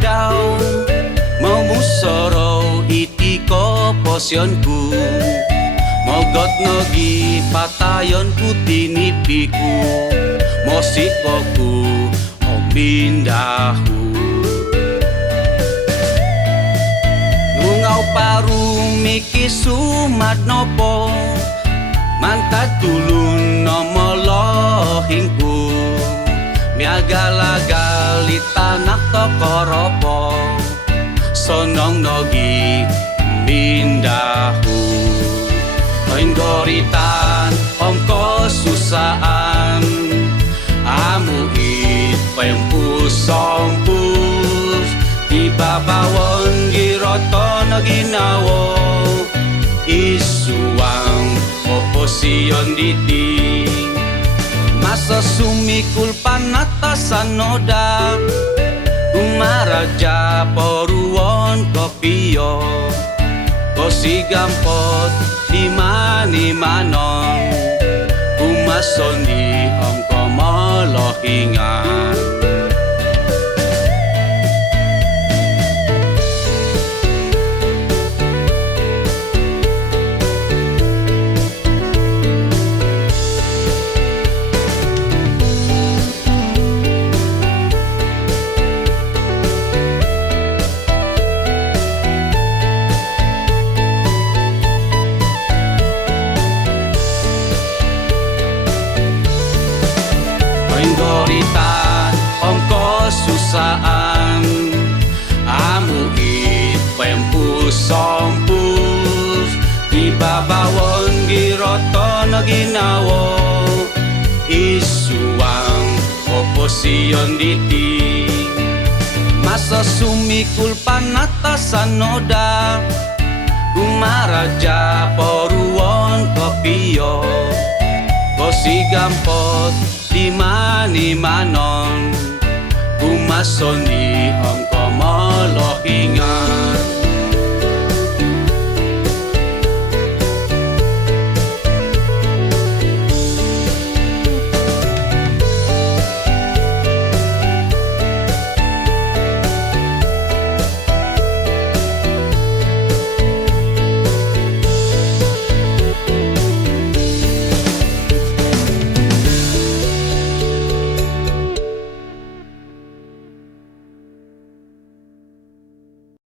daw mamusoro iti ko posyonku mogot nogi patayon ku tinipiku mosikoku omindahu nungaw parung miki sumat nopo mantad tulun nomolohingku miagalagali tanak tokoropo sonong nogi mindahu Penggoritan ongko susaan amuit pempus sompus tiba bawon giroto naginawo isuang oposyon diti masa sumikul panatasan noda umaraja poruon kopiyo kosi gampot di mani-manon umason di ongko molohingan Penggoritan ongko susaan amuit pempus sompus tiba bawon giroto naginawo isuang oposyon diti masa sumikul panatasan noda umaraja poruon kopiyo kosi gampot di mani-manon umason di ongko